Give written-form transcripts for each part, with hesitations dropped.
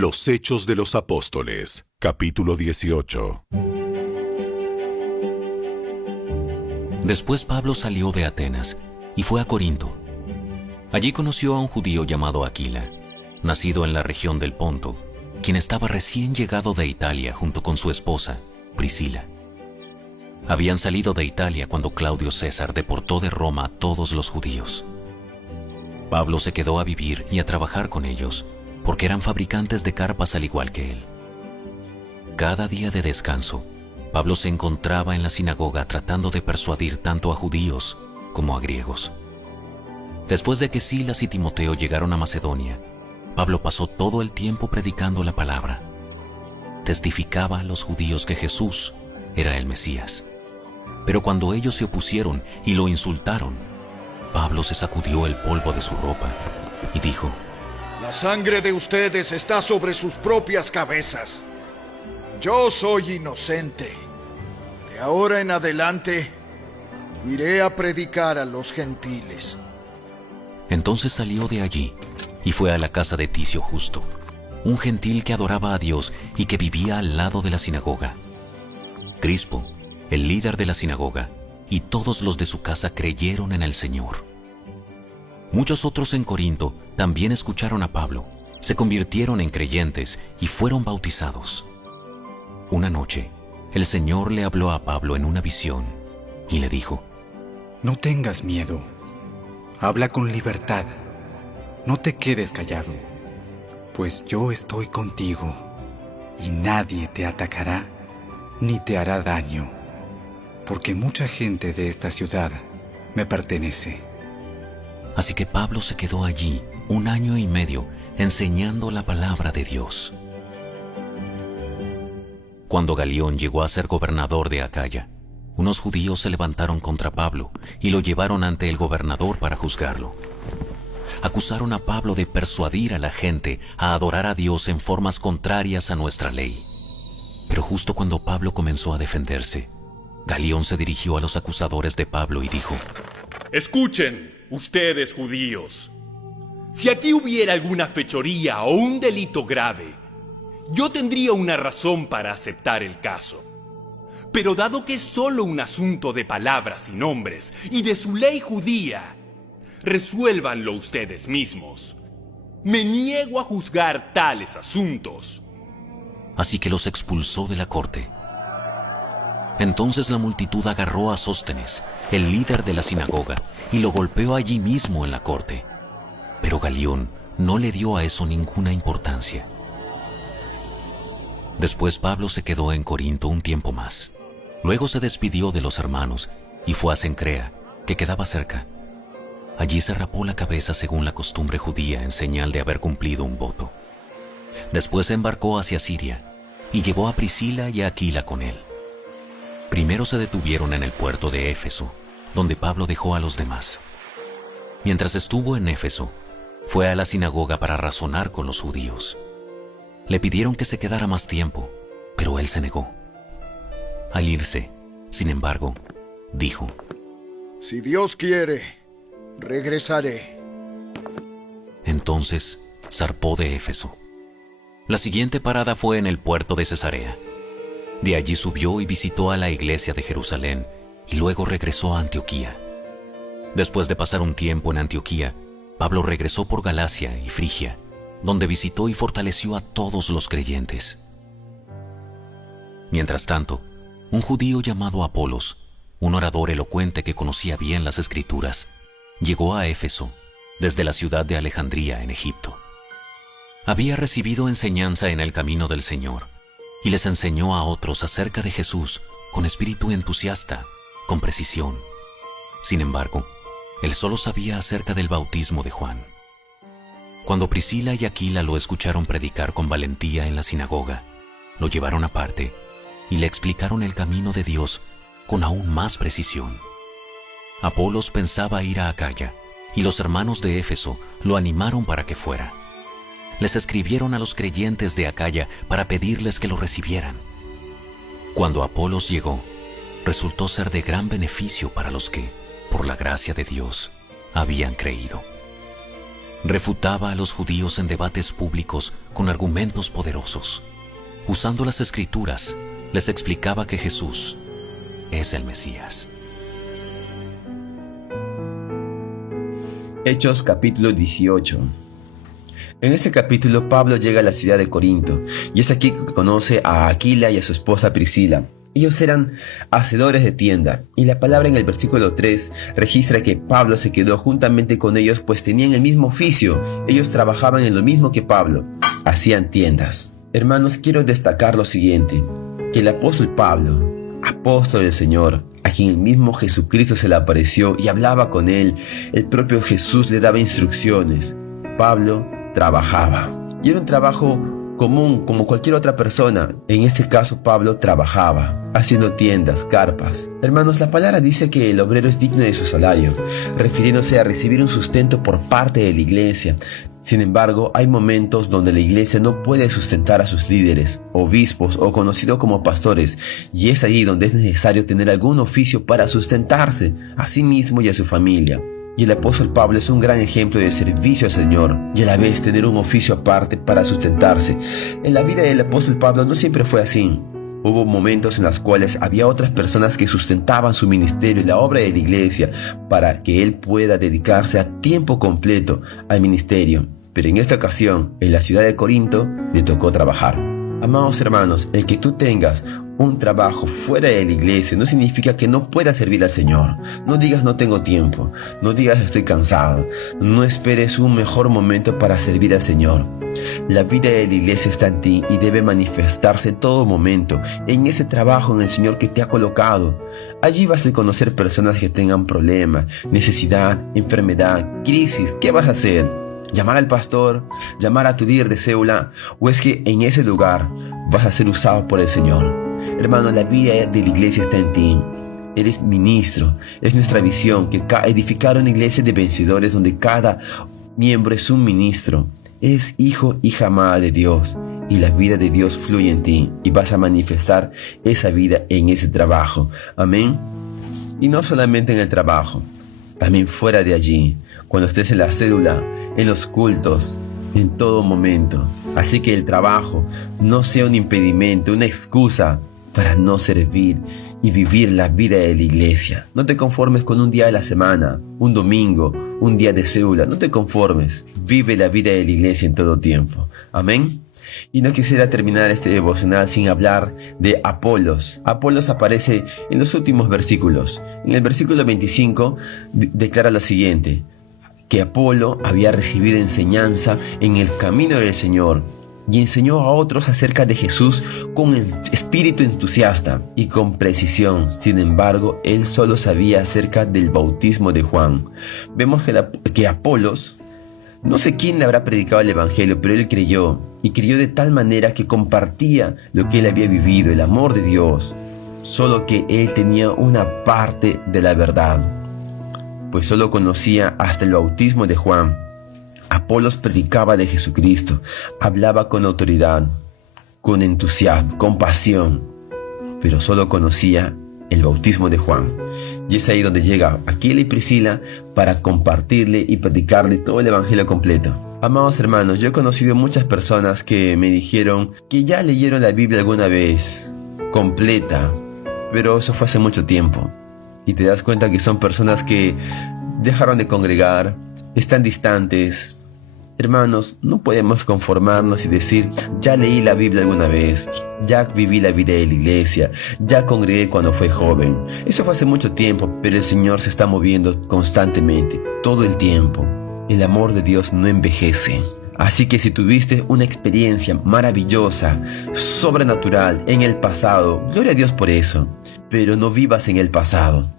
Los Hechos de los Apóstoles, capítulo 18. Después Pablo salió de Atenas y fue a Corinto. Allí conoció a un judío llamado Aquila, nacido en la región del Ponto, quien estaba recién llegado de Italia junto con su esposa, Priscila. Habían salido de Italia cuando Claudio César deportó de Roma a todos los judíos. Pablo se quedó a vivir y a trabajar con ellos, porque eran fabricantes de carpas al igual que él. Cada día de descanso, Pablo se encontraba en la sinagoga tratando de persuadir tanto a judíos como a griegos. Después de que Silas y Timoteo llegaron a Macedonia, Pablo pasó todo el tiempo predicando la palabra. Testificaba a los judíos que Jesús era el Mesías. Pero cuando ellos se opusieron y lo insultaron, Pablo se sacudió el polvo de su ropa y dijo: La sangre de ustedes está sobre sus propias cabezas. Yo soy inocente. De ahora en adelante, iré a predicar a los gentiles. Entonces salió de allí y fue a la casa de Ticio Justo, un gentil que adoraba a Dios y que vivía al lado de la sinagoga. Crispo, el líder de la sinagoga, y todos los de su casa creyeron en el Señor. Muchos otros en Corinto también escucharon a Pablo, se convirtieron en creyentes y fueron bautizados. Una noche, el Señor le habló a Pablo en una visión y le dijo: No tengas miedo, habla con libertad, no te quedes callado, pues yo estoy contigo y nadie te atacará ni te hará daño, porque mucha gente de esta ciudad me pertenece. Así que Pablo se quedó allí 1 año y medio enseñando la palabra de Dios. Cuando Galión llegó a ser gobernador de Acaya, unos judíos se levantaron contra Pablo y lo llevaron ante el gobernador para juzgarlo. Acusaron a Pablo de persuadir a la gente a adorar a Dios en formas contrarias a nuestra ley. Pero justo cuando Pablo comenzó a defenderse, Galión se dirigió a los acusadores de Pablo y dijo: Escuchen, ustedes judíos. Si aquí hubiera alguna fechoría o un delito grave, yo tendría una razón para aceptar el caso. Pero dado que es solo un asunto de palabras y nombres y de su ley judía, resuélvanlo ustedes mismos. Me niego a juzgar tales asuntos. Así que los expulsó de la corte. Entonces la multitud agarró a Sóstenes, el líder de la sinagoga, y lo golpeó allí mismo en la corte. Pero Galión no le dio a eso ninguna importancia. Después Pablo se quedó en Corinto un tiempo más. Luego se despidió de los hermanos y fue a Cencrea, que quedaba cerca. Allí se rapó la cabeza según la costumbre judía en señal de haber cumplido un voto. Después se embarcó hacia Siria y llevó a Priscila y a Aquila con él. Primero se detuvieron en el puerto de Éfeso, donde Pablo dejó a los demás. Mientras estuvo en Éfeso, fue a la sinagoga para razonar con los judíos. Le pidieron que se quedara más tiempo, pero él se negó. Al irse, sin embargo, dijo: Si Dios quiere, regresaré. Entonces zarpó de Éfeso. La siguiente parada fue en el puerto de Cesarea. De allí subió y visitó a la iglesia de Jerusalén y luego regresó a Antioquía. Después de pasar un tiempo en Antioquía, Pablo regresó por Galacia y Frigia, donde visitó y fortaleció a todos los creyentes. Mientras tanto, un judío llamado Apolos, un orador elocuente que conocía bien las Escrituras, llegó a Éfeso desde la ciudad de Alejandría en Egipto. Había recibido enseñanza en el camino del Señor y les enseñó a otros acerca de Jesús con espíritu entusiasta, con precisión. Sin embargo, él solo sabía acerca del bautismo de Juan. Cuando Priscila y Aquila lo escucharon predicar con valentía en la sinagoga, lo llevaron aparte y le explicaron el camino de Dios con aún más precisión. Apolos pensaba ir a Acaya y los hermanos de Éfeso lo animaron para que fuera. Les escribieron a los creyentes de Acaya para pedirles que lo recibieran. Cuando Apolos llegó, resultó ser de gran beneficio para los que, por la gracia de Dios, habían creído. refutaba a los judíos en debates públicos con argumentos poderosos. Usando las Escrituras, les explicaba que Jesús es el Mesías. Hechos capítulo 18. En este capítulo Pablo llega a la ciudad de Corinto y es aquí que conoce a Aquila y a su esposa Priscila. Ellos eran hacedores de tienda y la palabra en el versículo 3 registra que Pablo se quedó juntamente con ellos pues tenían el mismo oficio. Ellos trabajaban en lo mismo que Pablo, hacían tiendas. Hermanos, quiero destacar lo siguiente, que el apóstol Pablo, apóstol del Señor, a quien el mismo Jesucristo se le apareció y hablaba con él, el propio Jesús le daba instrucciones. Pablo trabajaba y era un trabajo común como cualquier otra persona. En este caso Pablo trabajaba haciendo tiendas, carpas. Hermanos, la palabra dice que el obrero es digno de su salario, refiriéndose a recibir un sustento por parte de la iglesia. Sin embargo, hay momentos donde la iglesia no puede sustentar a sus líderes, obispos o conocidos como pastores, y es ahí donde es necesario tener algún oficio para sustentarse a sí mismo y a su familia. Y el apóstol Pablo es un gran ejemplo de servicio al Señor y a la vez tener un oficio aparte para sustentarse. En la vida del apóstol Pablo no siempre fue así. Hubo momentos en los cuales había otras personas que sustentaban su ministerio y la obra de la iglesia para que él pueda dedicarse a tiempo completo al ministerio. Pero en esta ocasión, en la ciudad de Corinto, le tocó trabajar. Amados hermanos, el que tú tengas un trabajo fuera de la iglesia no significa que no puedas servir al Señor. No digas no tengo tiempo, no digas estoy cansado, no esperes un mejor momento para servir al Señor. La vida de la iglesia está en ti y debe manifestarse en todo momento, en ese trabajo en el Señor que te ha colocado. Allí vas a conocer personas que tengan problemas, necesidad, enfermedad, crisis. ¿Qué vas a hacer? ¿Llamar al pastor? ¿Llamar a tu líder de célula? ¿O es que en ese lugar vas a ser usado por el Señor? Hermano, la vida de la iglesia está en ti. Eres ministro. Es nuestra visión que edificar una iglesia de vencedores donde cada miembro es un ministro. Eres hijo, hija amada de Dios y la vida de Dios fluye en ti y vas a manifestar esa vida en ese trabajo. Amén. Y no solamente en el trabajo, también fuera de allí, cuando estés en la célula, en los cultos, en todo momento. Así que el trabajo no sea un impedimento, una excusa para no servir y vivir la vida de la iglesia. No te conformes con un día de la semana, un domingo, un día de célula. No te conformes. Vive la vida de la iglesia en todo tiempo. Amén. Y no quisiera terminar este devocional sin hablar de Apolos. Apolos aparece en los últimos versículos. En el versículo 25 declara lo siguiente: que Apolo había recibido enseñanza en el camino del Señor y enseñó a otros acerca de Jesús con espíritu entusiasta y con precisión. Sin embargo, él solo sabía acerca del bautismo de Juan. Vemos que Apolos, no sé quién le habrá predicado el evangelio, pero él creyó, y creyó de tal manera que compartía lo que él había vivido, el amor de Dios, solo que él tenía una parte de la verdad, pues solo conocía hasta el bautismo de Juan. Apolos predicaba de Jesucristo, hablaba con autoridad, con entusiasmo, con pasión, pero solo conocía el bautismo de Juan. Y es ahí donde llega Aquila y Priscila para compartirle y predicarle todo el evangelio completo. Amados hermanos, yo he conocido muchas personas que me dijeron que ya leyeron la Biblia alguna vez, completa, pero eso fue hace mucho tiempo. Y te das cuenta que son personas que dejaron de congregar, están distantes. Hermanos, no podemos conformarnos y decir, ya leí la Biblia alguna vez, ya viví la vida de la iglesia, ya congregué cuando fui joven. Eso fue hace mucho tiempo, pero el Señor se está moviendo constantemente, todo el tiempo. El amor de Dios no envejece. Así que si tuviste una experiencia maravillosa, sobrenatural en el pasado, gloria a Dios por eso, pero no vivas en el pasado.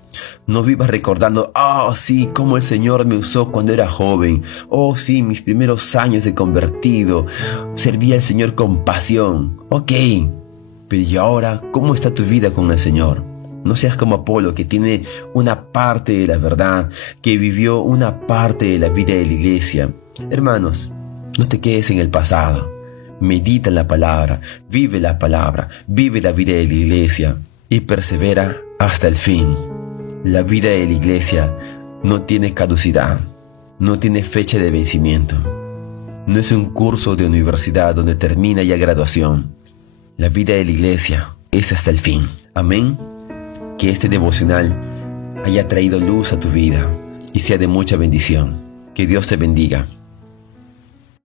No vivas recordando, sí, cómo el Señor me usó cuando era joven. Sí, mis primeros años de convertido. Serví al Señor con pasión. Ok, pero ¿y ahora cómo está tu vida con el Señor? No seas como Apolo, que tiene una parte de la verdad, que vivió una parte de la vida de la iglesia. Hermanos, no te quedes en el pasado. Medita en la palabra, vive la vida de la iglesia y persevera hasta el fin. La vida de la iglesia no tiene caducidad. no tiene fecha de vencimiento. No es un curso de universidad donde termina ya graduación. La vida de la iglesia es hasta el fin. Amén. Que este devocional haya traído luz a tu vida y sea de mucha bendición. Que Dios te bendiga.